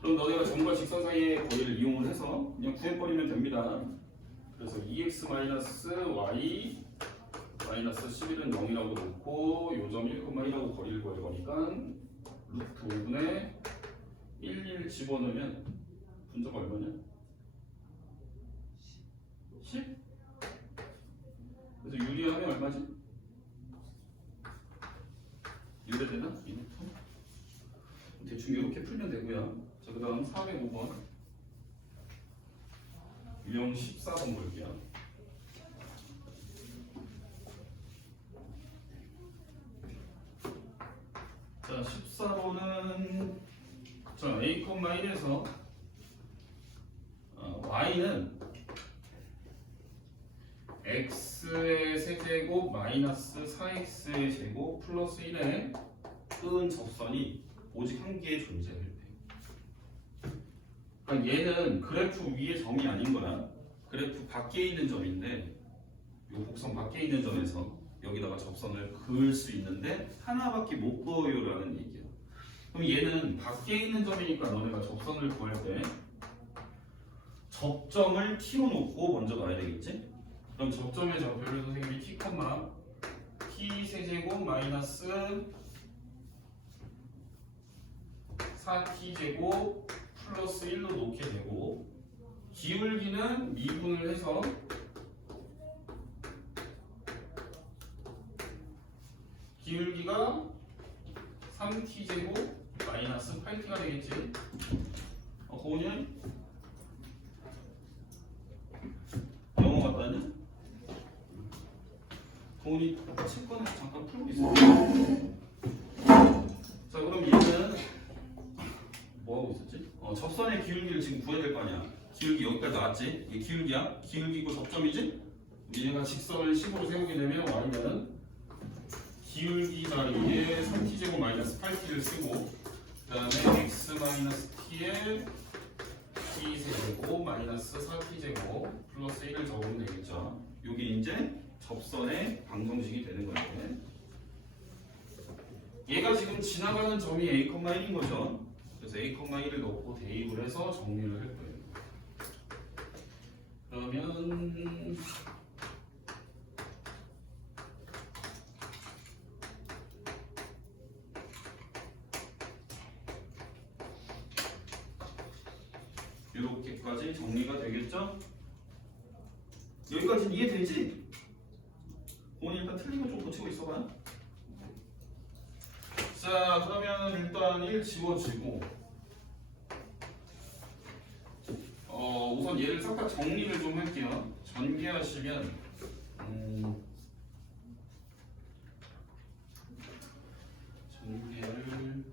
그럼 너네가 점과 직선 사이의 거리를 이용을 해서 그냥 구해버리면 됩니다. 그래서 2x-y 마이너스 11은 0이라고 놓고 요점 1,1하고 거리를 구할 거니까 루트 5분의 1 집어넣으면 분자가 얼마냐? 10? 그래서 유리하면 얼마지? 유리되나? 2루트? 대충 이렇게 풀면 되고요. 자, 그 다음 405번 유형 14번 볼게요. 자, 14번은 자, a,1에서 y는 x의 세제곱 마이너스 4x의 제곱 플러스 1의 끈 접선이 오직 한 개의 존재를 해. 그러니까 얘는 그래프 위의 점이 아닌 거야. 그래프 밖에 있는 점인데 이 곡선 밖에 있는 점에서 여기다가 접선을 그을 수 있는데 하나밖에 못 그어요라는 얘기야. 그럼 얘는 밖에 있는 점이니까 너네가 접선을 구할 때 접점을 t로 놓고 먼저 놔야 되겠지? 그럼 접점의 좌표를 선생님이 t, t 세제곱 마이너스 4t 제곱 플러스 1로 놓게 되고 기울기는 미분을 해서 기울기가 3t 제곱 마이너스 8t가 되겠지. 고은이 영어 같다냐? 고은이 책권에서 잠깐 풀고 있어. 자, 그럼 얘는 뭐 하고 있었지? 접선의 기울기를 지금 구해야 될 거 아니야. 기울기 여기까지 나왔지? 이게 기울기야. 기울기고 접점이지? 얘가 직선을 10으로 세우게 되면 y는 기울기 자리에 3t제곱 마이너스 8t를 쓰고 그 다음에 x 마이너스 t에 t세제곱 마이너스 4t제곱 플러스 1을 적으면 되겠죠. 이게 이제 접선의 방정식이 되는 거예요. 얘가 지금 지나가는 점이 a,1인 거죠. 그래서 a,1을 넣고 대입을 해서 정리를 할 거예요. 그러면 이렇게까지 정리가 되겠죠? 여기까지는 이해되지? 오늘 일단 틀린 거 좀 고치고 있어봐요. 자, 그러면 일단 1 지워지고 우선 얘를 싹 다 정리를 좀 할게요. 전개하시면 전개를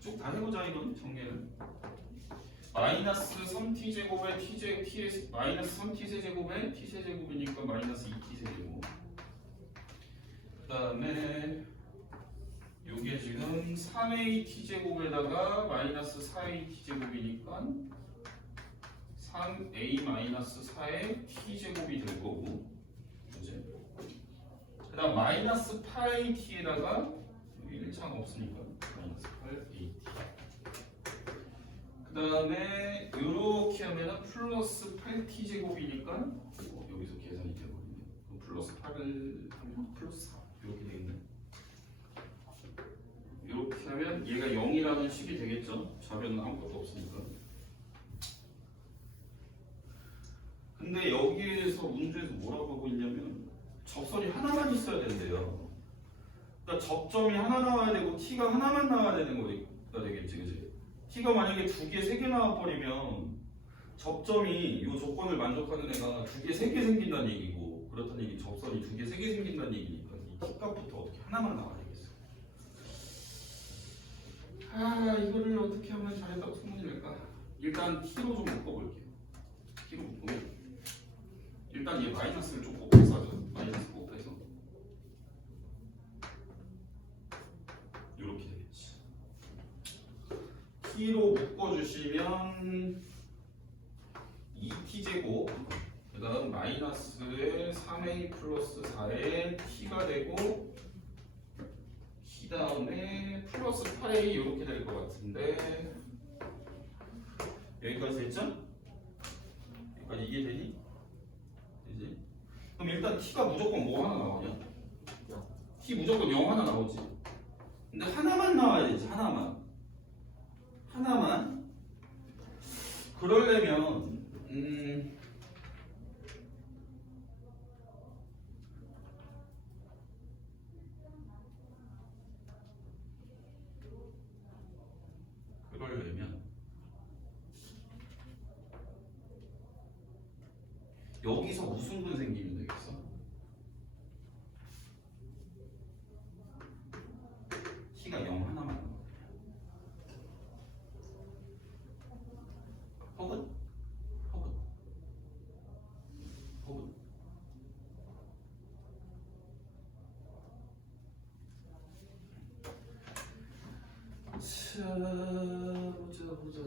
쭉 다 해보자. 이건 정리를 마이너스 3t제곱에 t의 마이너스 3t 세제곱에 t 세제곱이니까 마이너스 2t 세제곱 그 다음에 요게 지금 3a t제곱에다가 마이너스 4a t제곱이니까 3a-4의 t제곱이 될 거고, 그치? 그 다음 마이너스 8at에다가 1차가 없으니까 마이너스 8at. 그 다음에 이렇게 하면은 플러스 8t제곱이니까 여기서 계산이 되거든요. 그럼 플러스 8을 하면 플러스 4 이렇게 되겠네. 이렇게 하면 얘가 0이라는 식이 되겠죠. 좌변은 아무것도 없으니까. 근데 여기에서 문제에서 뭐라고 하고 있냐면 접선이 하나만 있어야 된대요. 그러니까 접점이 하나 나와야 되고 t가 하나만 나와야 되는 거가 되겠지, 그치? t가 만약에 두 개, 세 개 나와버리면 접점이 이 조건을 만족하는 애가 두 개, 세 개 생긴다는 얘기고, 그렇다는 얘기 접선이 두 개, 세 개 생긴다는 얘기니까 이 t 값부터 어떻게 하나만 나와야 되겠어. 이거를 어떻게 하면 잘했다고 소문이 낼까? 일단 t로 좀 묶어볼게요. t로 묶으면 일단 얘 마이너스를 좀 곱해서 하죠. 마이너스 곱해서 이렇게 되겠지. t로 묶어주시면 2t제곱 그 다음 마이너스의 3a 플러스 4의 t가 되고 그 다음에 플러스 8a 이렇게 될 것 같은데 여기까지 됐죠? 여기까지 이게 되니? 되지? 그럼 일단 t가 무조건 뭐 하나 나오냐? t 무조건 0 하나 나오지. 근데 하나만 나와야 되지. 하나만 그러려면 여기서 무슨 분 생기면 되겠어? t가 0 하나만 나와. 혹은 자 보자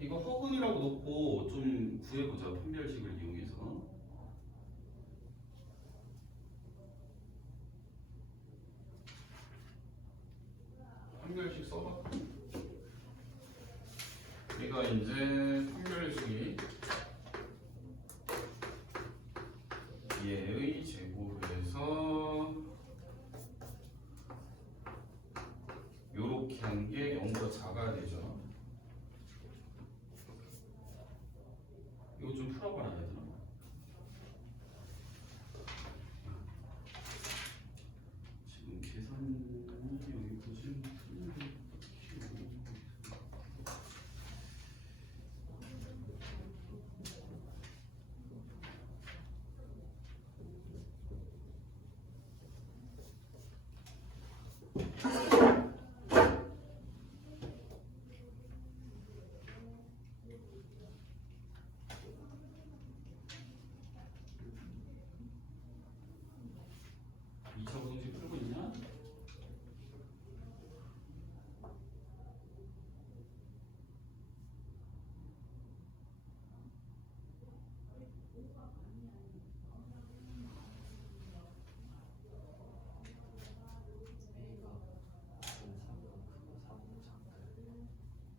이거 허근이라고 놓고 좀 구해보자. 판별식을 이용해서 판별식 써봐. 얘가 이제 판별식이 얘의 제곱에서 요렇게 한 게 0보다 작아야 되죠. 이거 좀 풀어봐라 얘들아. 지금 계산이 여기까지 풀고 있냐?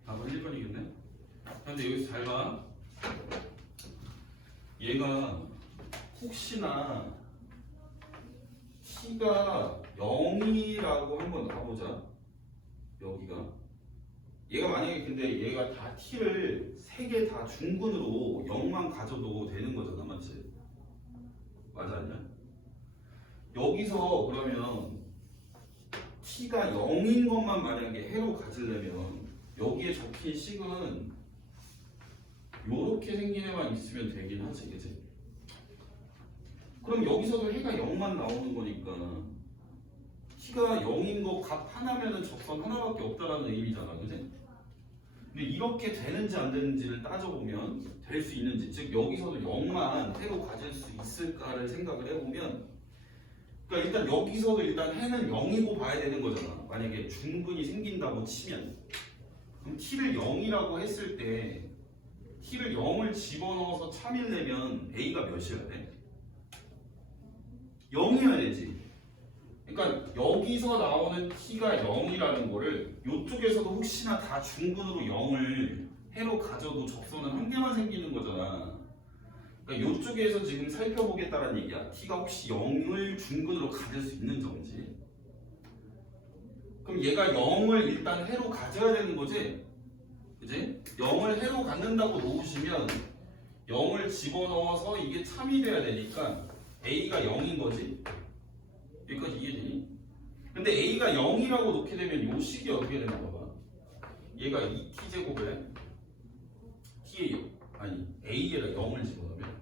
흘릴 뻔이겠네. 근데 여기서 잘 봐. 얘가 혹시나 t가 0이라고 한번 놔보자. 여기가 얘가 만약에 근데 얘가 다 t를 3개 다 중근으로 0만 가져도 되는 거잖아, 맞지? 맞아 아니야? 여기서 그러면 t가 0인 것만 만약에 해로 가지려면 여기에 적힌 식은 요렇게 생긴 애만 있으면 되긴 하지, 그치? 그럼 여기서도 해가 0만 나오는 거니까 t가 0인 거 값 하나면은 적선 하나밖에 없다라는 의미잖아, 그치? 근데 이렇게 되는지 안 되는지를 따져보면 될 수 있는지, 즉 여기서도 0만 해로 가질 수 있을까를 생각을 해보면, 그러니까 일단 여기서도 일단 해는 0이고 봐야 되는 거잖아. 만약에 중근이 생긴다고 치면, 그럼 t를 0이라고 했을 때 t를 0을 집어넣어서 참일 내면 a가 몇이어야 돼? 0이어야 되지. 그러니까 여기서 나오는 t가 0이라는 거를 이쪽에서도 혹시나 다 중근으로 0을 해로 가져도 접선은 한 개만 생기는 거잖아. 그러니까 이쪽에서 지금 살펴보겠다는 얘기야. t가 혹시 0을 중근으로 가질 수 있는 점이지. 그럼 얘가 0을 일단 해로 가져야 되는 거지. 그지? 0을 해로 갖는다고 놓으시면 0을 집어넣어서 이게 참이 돼야 되니까 a가 0인 거지. 여기까지 이해되니? 근데 a가 0이라고 놓게 되면 이 식이 어떻게 되나 봐봐. 얘가 2t제곱에 t에 아니 a에다 0을 집어넣으면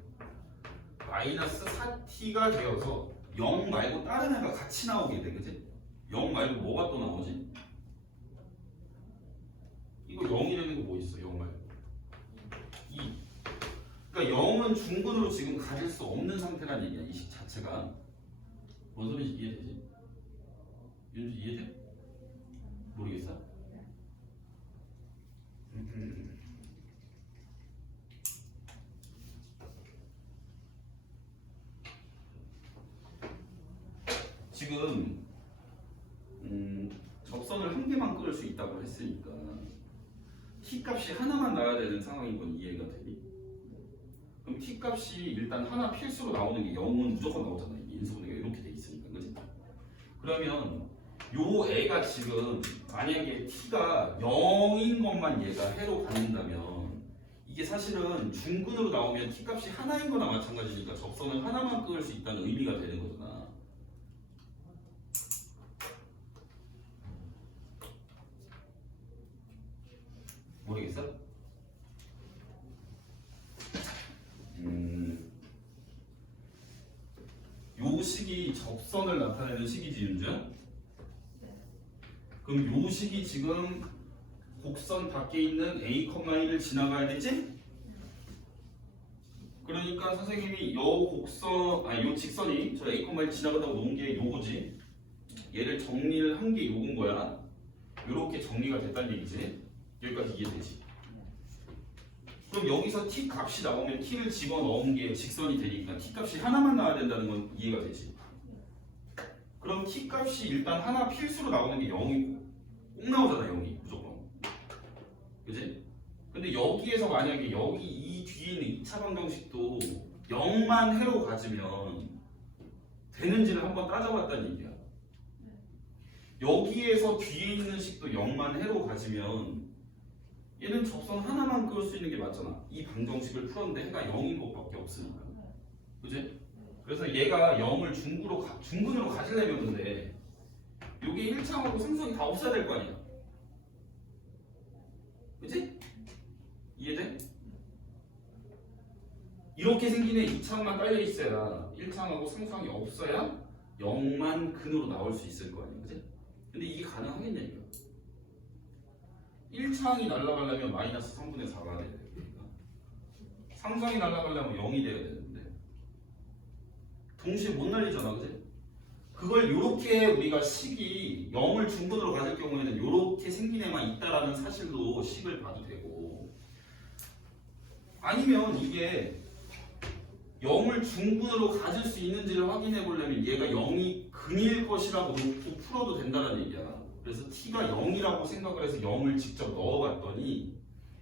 마이너스 4t가 되어서 0 말고 다른 애가 같이 나오게 돼. 그치? 0 말고 뭐가 또 나오지? 이거 0이 되는 거 뭐 있어? 0 말고 2. 그러니까 0은 중근으로 지금 가질 수 없는 상태란 얘기야. 이 식 자체가. 뭔 소리인지 이해되지? 윤주 이해돼? 모르겠어? 지금 접선을 한 개만 끌을 수 있다고 했으니까 t 값이 하나만 나와야 되는 상황인 건 이해가 되니? 그럼 t 값이 일단 하나 필수로 나오는 게 0은 무조건 나오잖아. 인수분해가 이렇게 돼 있으니까, 그지? 그러면 요 애가 지금 만약에 t가 0인 것만 얘가 해로 갖는다면 이게 사실은 중근으로 나오면 t 값이 하나인 거나 마찬가지니까 접선을 하나만 끌 수 있다는 의미가 되는 거잖아. 모르겠어? 요 식이 접선을 나타내는 식이지, 윤주야? 그럼 요 식이 지금 곡선 밖에 있는 a, 1을 지나가야 되지? 그러니까 선생님이 요 직선이 저 a, 1 지나가다가 놓은 게 요거지. 얘를 정리를 한 게 요건 거야. 요렇게 정리가 됐다는 얘기지. 여기까지 이해되지? 그럼 여기서 t 값이 나오면 t를 집어넣은 게 직선이 되니까 t 값이 하나만 나와야 된다는 건 이해가 되지? 그럼 t 값이 일단 하나 필수로 나오는 게 0이고 꼭 나오잖아. 0이 무조건. 그지? 근데 여기에서 만약에 여기 이 뒤에 있는 2차 방정식도 0만 해로 가지면 되는지를 한번 따져봤다는 얘기야. 여기에서 뒤에 있는 식도 0만 해로 가지면 얘는 접선 하나만 끌 수 있는 게 맞잖아. 이 방정식을 풀었는데 해가 0인 것밖에 없으니까. 그지? 그래서 얘가 0을 중근으로 가지려면 근데 요게 1창하고 상성이 다 없어야 될 거 아니야. 그지? 이해돼? 이렇게 생긴 애 2창만 깔려 있어야 1창하고 상성이 없어야 0만 근으로 나올 수 있을 거 아니야. 그지? 근데 이게 가능하겠냐 이거. 1창이 날아가려면 마이너스 3분의 4가 돼야 되니까 상성이 날아가려면 0이 돼야 되는데 동시에 못 날리잖아. 그지? 그걸 요렇게 우리가 식이 0을 중근으로 가질 경우에는 요렇게 생긴 애만 있다라는 사실로 식을 봐도 되고 아니면 이게 0을 중근으로 가질 수 있는지를 확인해 보려면 얘가 0이 근일 것이라고 놓고 풀어도 된다는 얘기야. 그래서 t가 0이라고 생각을 해서 0을 직접 넣어봤더니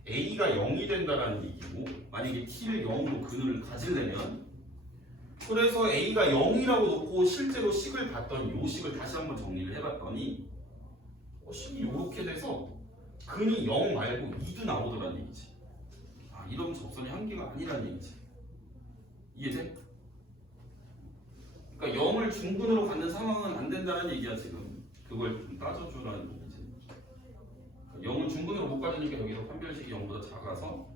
a가 0이 된다는 얘기고 만약에 t를 0으로 근을 가지려면 그래서 a가 0이라고 놓고 실제로 식을 봤더니 이 식을 다시 한번 정리를 해봤더니 식이 이렇게 돼서 근이 0 말고 2도 나오더라는 얘기지. 아 이런 접선이 한 개가 아니라는 얘기지. 이해돼? 그러니까 0을 중근으로 갖는 상황은 안 된다는 얘기야 지금. 그걸 좀 따져주라는 얘기지. 0을 중근으로 못 가지니까 여기서 판별식이 0보다 작아서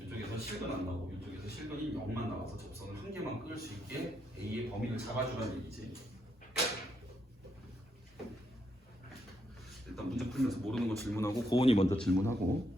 이쪽에서 실근 안 나오고 이쪽에서 실근이 0만 나와서 접선을 한 개만 끌 수 있게 A의 범위를 잡아주라는 얘기지. 일단 문제 풀면서 모르는 거 질문하고 고은이 먼저 질문하고